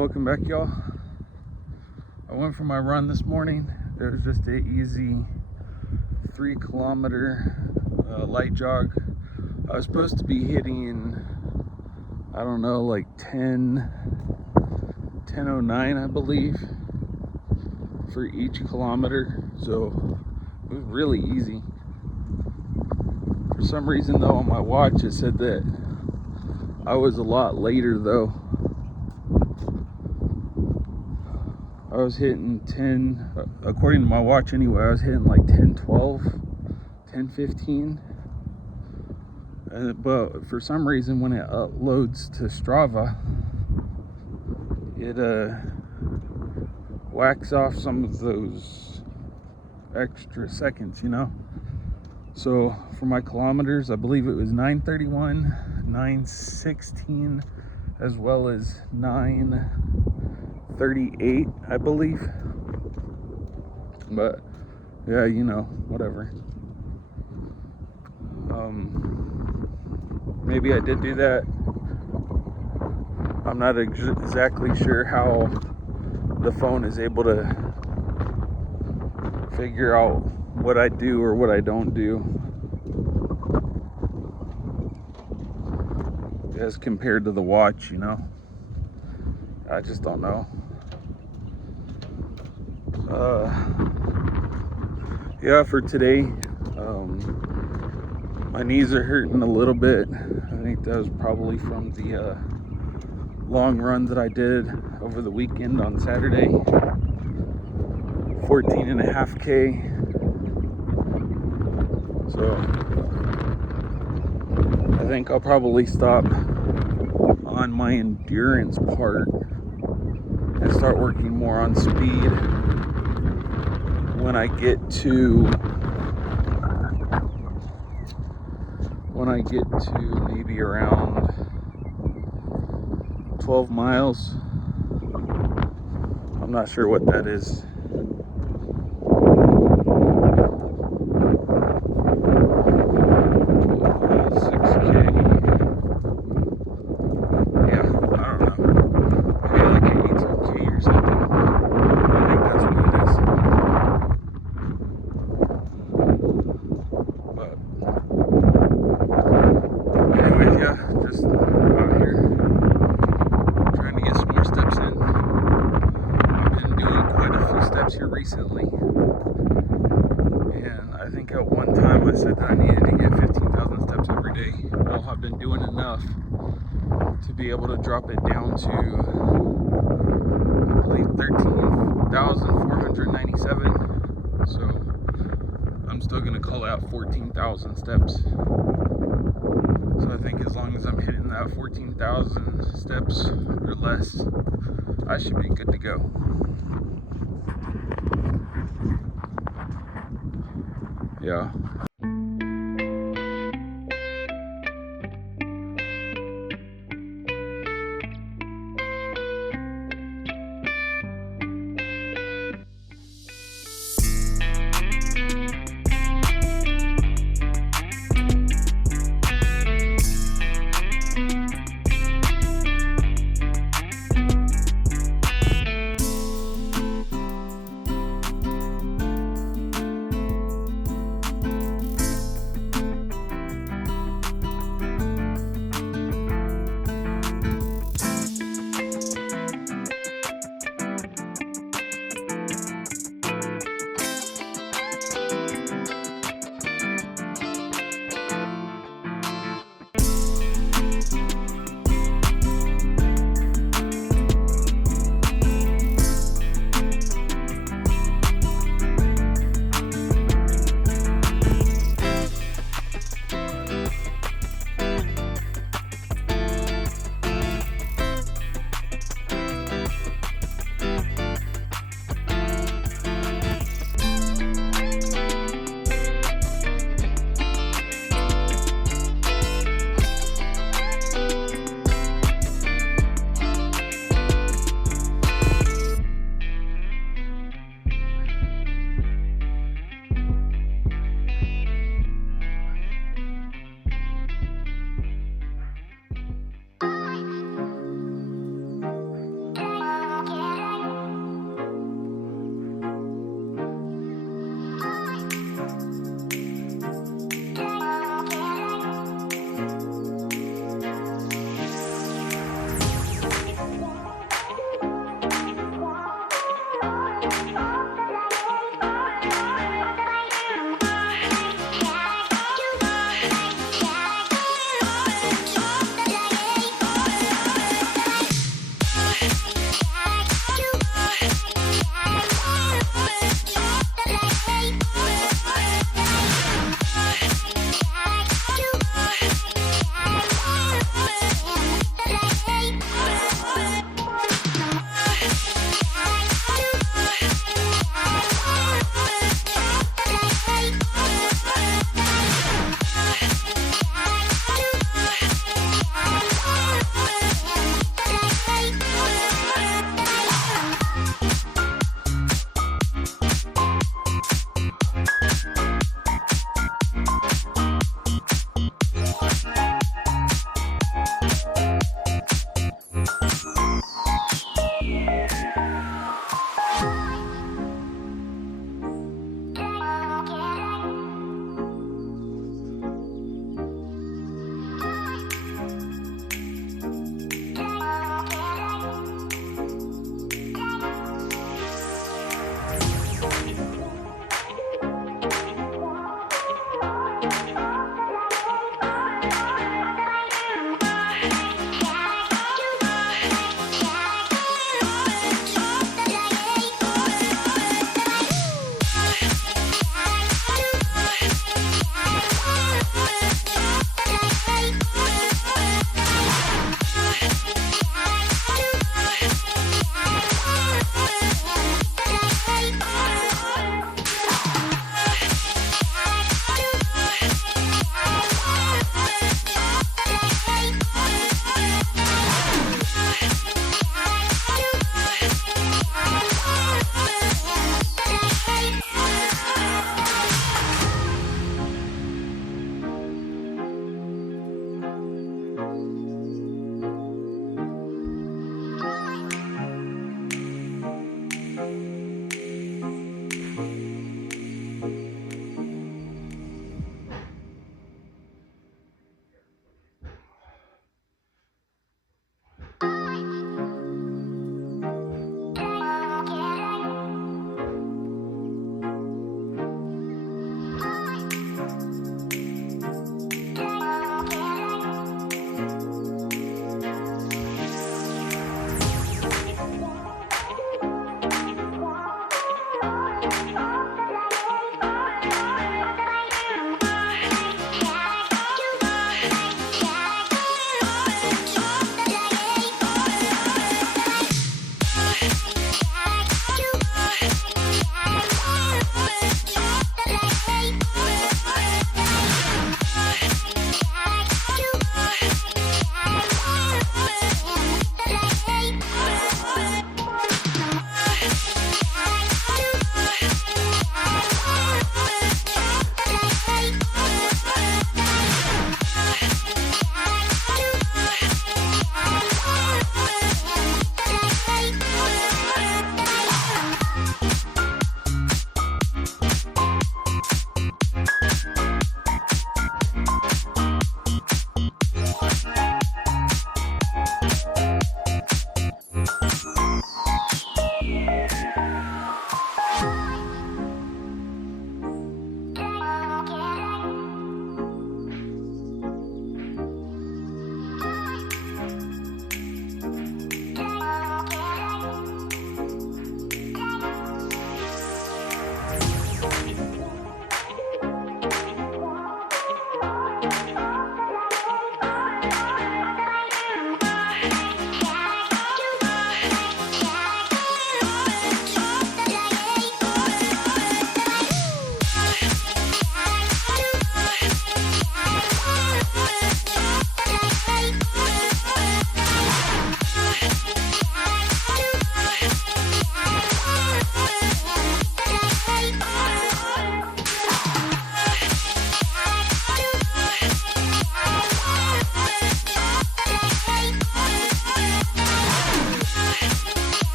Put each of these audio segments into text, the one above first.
Welcome back, y'all. I went for my run this morning. It was just an easy 3-kilometer light jog. I was supposed to be hitting, I don't know, like 10:09, I believe, for each kilometer. So it was really easy. For some reason though, on my watch it said that I was a lot later though. I was hitting 10, according to my watch anyway, I was hitting like 10:12, 10:15. But for some reason when it uploads to Strava, it whacks off some of those extra seconds, you know? So for my kilometers, I believe it was 9:31, 9:16, as well as 9:38, I believe. But yeah, you know, whatever. Maybe I did do that. I'm not exactly sure how the phone is able to figure out what I do or what I don't do as compared to the watch, you know. I just don't know. Yeah, for today, my knees are hurting a little bit. I think that was probably from the long run that I did over the weekend on Saturday. 14.5K. So I think I'll probably stop on my endurance part and start working more on speed when I get to maybe around 12 miles. I'm not sure what that is. Here recently, and I think at one time I said that I needed to get 15,000 steps every day. Well, I've been doing enough to be able to drop it down to, I believe, 13,497. So I'm still going to call out 14,000 steps. So I think as long as I'm hitting that 14,000 steps or less, I should be good to go. Yeah.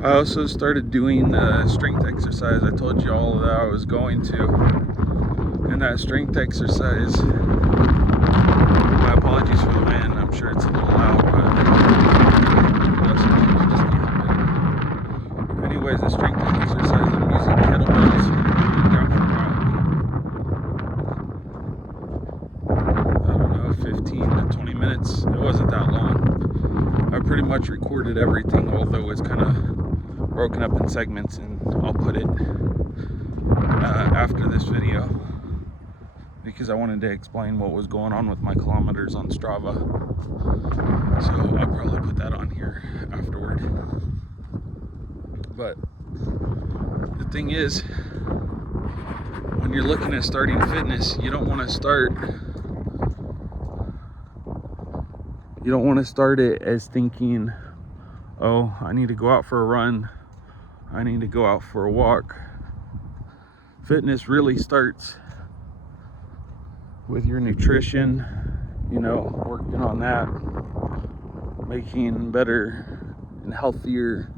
I also started doing strength exercise. I told you all that I was going to. And that strength exercise, my apologies for the wind, I'm sure it's a little loud, but sometimes you just can't help it. Anyways, the strength exercise, I'm using kettlebells. I don't know, 15 to 20 minutes. It wasn't that long. I pretty much recorded everything, although it's kind of broken up in segments, and I'll put it after this video because I wanted to explain what was going on with my kilometers on Strava. So I'll probably put that on here afterward. But the thing is, when you're looking at starting fitness, you don't want to start it as thinking, oh, I need to go out for a run, I need to go out for a walk. Fitness really starts with your nutrition, working on that, making better and healthier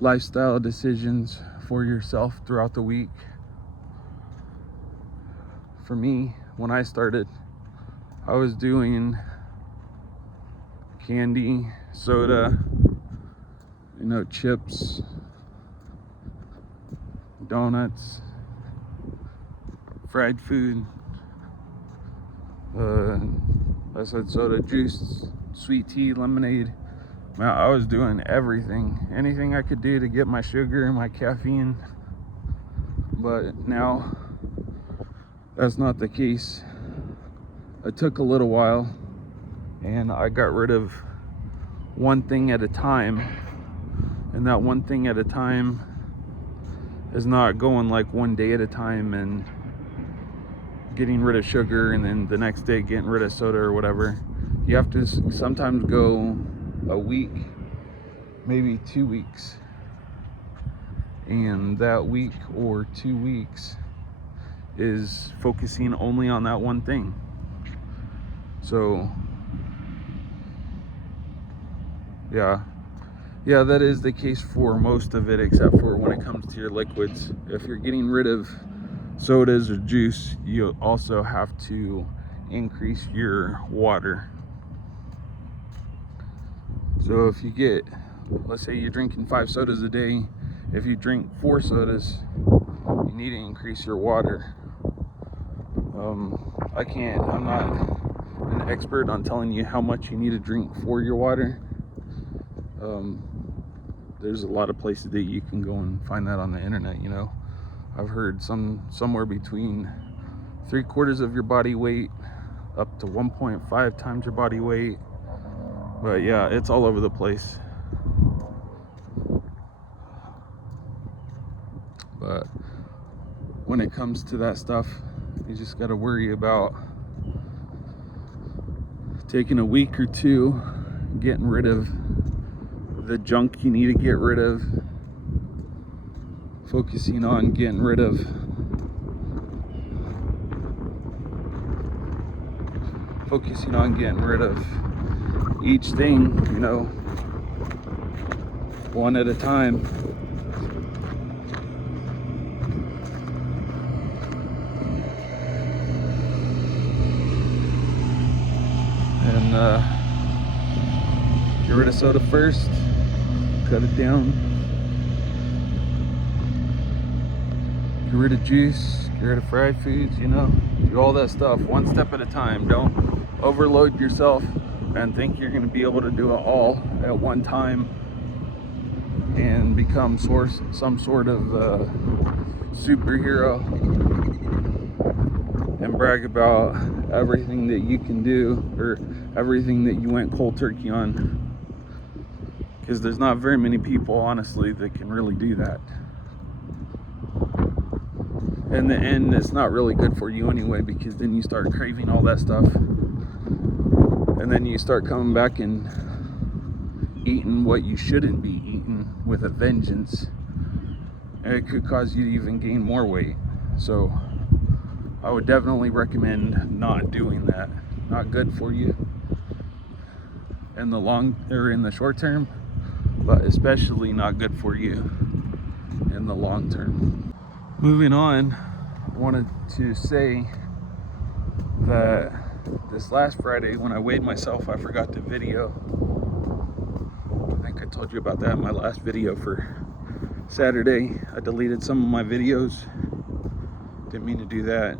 lifestyle decisions for yourself throughout the week. For me, when I started, I was doing candy, soda, chips, donuts, fried food, I said soda, juice, sweet tea, lemonade. Man, I was doing anything I could do to get my sugar and my caffeine. But now that's not the case. It took a little while, and I got rid of one thing at a time. And that one thing at a time is not going like one day at a time and getting rid of sugar and then the next day getting rid of soda or whatever. You have to sometimes go a week, maybe 2 weeks, and that week or 2 weeks is focusing only on that one thing. So yeah, that is the case for most of it, except for when it comes to your liquids. If you're getting rid of sodas or juice, you also have to increase your water. So if you get, let's say you're drinking 5 sodas a day, if you drink 4 sodas, you need to increase your water. I'm not an expert on telling you how much you need to drink for your water. There's a lot of places that you can go and find that on the internet. I've heard somewhere between 3/4 of your body weight up to 1.5 times your body weight. But yeah, it's all over the place. But when it comes to that stuff, you just got to worry about taking a week or two, getting rid of the junk you need to get rid of, focusing on getting rid of each thing, one at a time. And get rid of soda first, cut it down. Get rid of juice, get rid of fried foods, do all that stuff one step at a time. Don't overload yourself and think you're going to be able to do it all at one time and become some sort of superhero and brag about everything that you can do or everything that you went cold turkey on, because there's not very many people, honestly, that can really do that. In the end, it's not really good for you anyway, because then you start craving all that stuff, and then you start coming back and eating what you shouldn't be eating with a vengeance, and it could cause you to even gain more weight. So I would definitely recommend not doing that. Not good for you in the short term, but especially not good for you in the long term. Moving on, I wanted to say that this last Friday when I weighed myself, I forgot to video. I think I told you about that in my last video for Saturday. I deleted some of my videos. Didn't mean to do that.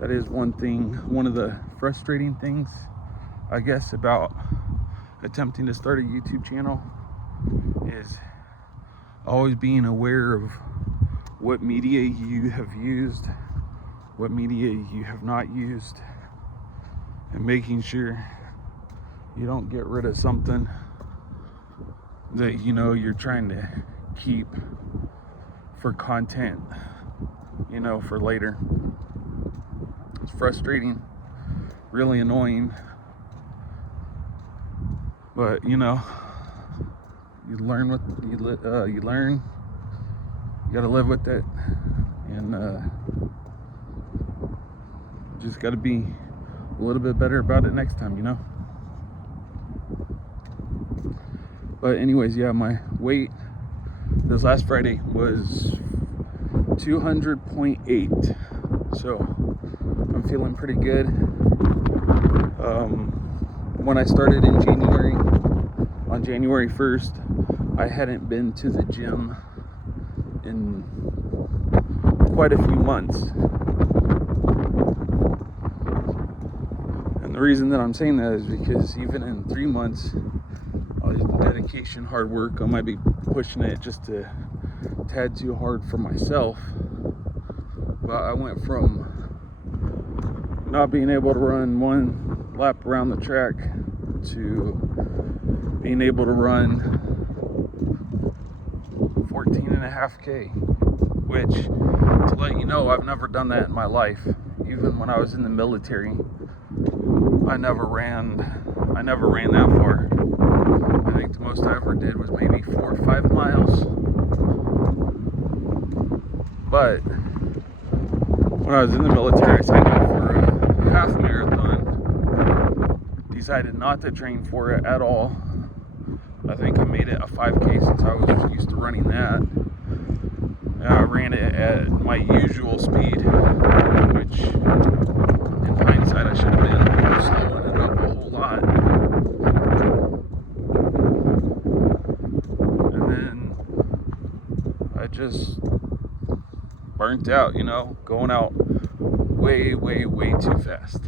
That is one thing, one of the frustrating things, I guess, about attempting to start a YouTube channel is always being aware of what media you have used, what media you have not used, and making sure you don't get rid of something that you know you're trying to keep for content, you know, for later. It's frustrating, really annoying, but you know, you learn what you learn. You gotta live with it, and just gotta be a little bit better about it next time, you know. But anyways, yeah, my weight this last Friday was 200.8, so I'm feeling pretty good. When I started in January, on January 1st, I hadn't been to the gym in quite a few months. And the reason that I'm saying that is because even in 3 months, dedication, hard work, I might be pushing it just a tad too hard for myself. But I went from not being able to run one lap around the track to being able to run 14.5K, which, to let you know, I've never done that in my life. Even when I was in the military, I never ran that far. I think the most I ever did was maybe 4 or 5 miles. But when I was in the military, I signed up for a half marathon. Decided not to train for it at all. I think I made it a 5K since I was used to running that. And I ran it at my usual speed, which in hindsight I should have been slowing it up a whole lot. And then I just burnt out, you know, going out way too fast.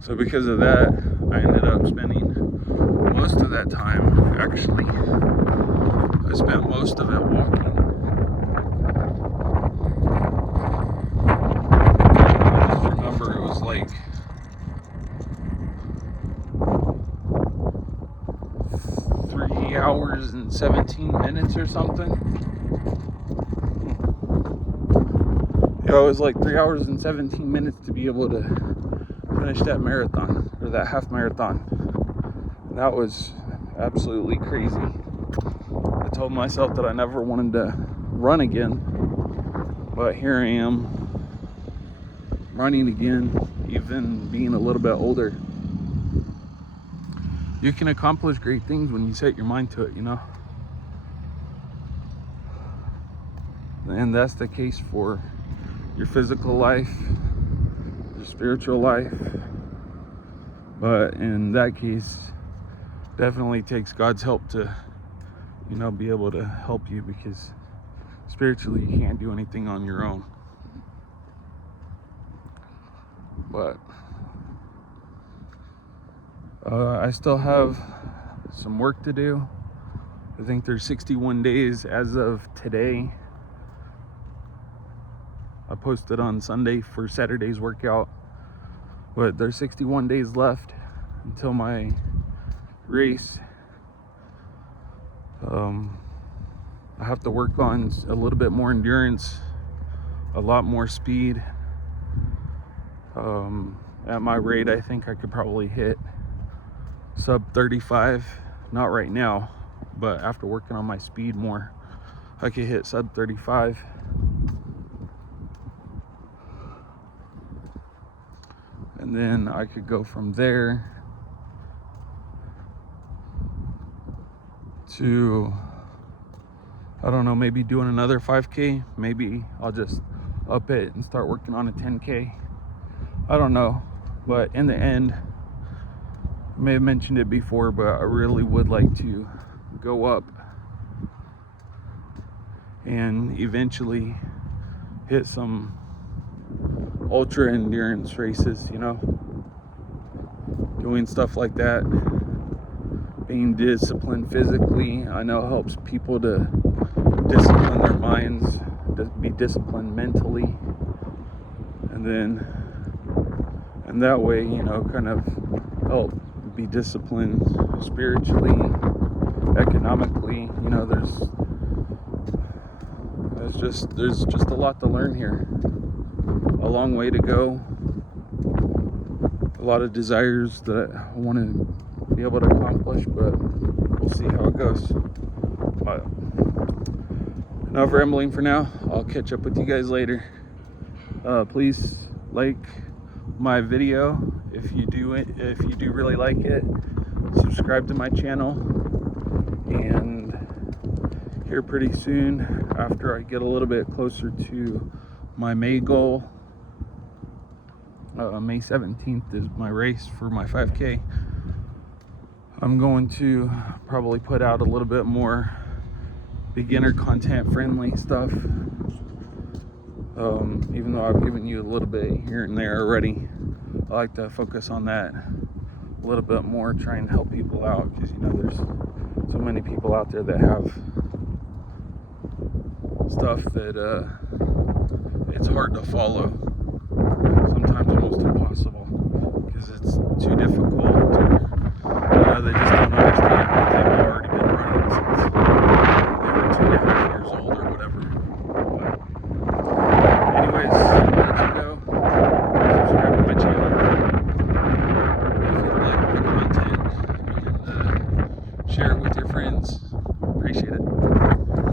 So because of that, I ended up spending most of that time, actually, I spent most of it walking. I just remember it was like 3 hours and 17 minutes or something. Yeah, it was like 3 hours and 17 minutes to be able to finish that marathon, or that half marathon. And that was absolutely crazy. I told myself that I never wanted to run again, but here I am running again, even being a little bit older. You can accomplish great things when you set your mind to it, you know. And that's the case for your physical life, your spiritual life. But in that case, definitely takes God's help to, you know, be able to help you, because spiritually you can't do anything on your own. But I still have some work to do. I think there's 61 days as of today. I posted on Sunday for Saturday's workout, but there's 61 days left until my race. I have to work on a little bit more endurance, a lot more speed. At my rate, I think I could probably hit sub 35. Not right now, but after working on my speed more, I could hit sub 35. And then I could go from there to, I don't know, maybe doing another 5K. Maybe I'll just up it and start working on a 10K. I don't know, but in the end, I may have mentioned it before, but I really would like to go up and eventually hit some ultra endurance races, you know, doing stuff like that. Being disciplined physically, I know helps people to discipline their minds, to be disciplined mentally, and that way, you know, kind of help be disciplined spiritually, economically. You know, there's just a lot to learn here, a long way to go, a lot of desires that I want to be able to accomplish, but we'll see how it goes. But enough rambling for now. I'll catch up with you guys later. Please like my video if you do really like it. Subscribe to my channel, and here pretty soon, after I get a little bit closer to my May goal, May 17th is my race for my 5K. I'm going to probably put out a little bit more beginner content friendly stuff, even though I've given you a little bit here and there already. I like to focus on that a little bit more, try and help people out, because you know there's so many people out there that have stuff that it's hard to follow, sometimes almost impossible, because it's too difficult, or you know, they just don't understand because they've already been running since they were 2.5 years old or whatever. But anyways, I'll let you go. Subscribe to my channel if you like the content, and share it with your friends. Appreciate it.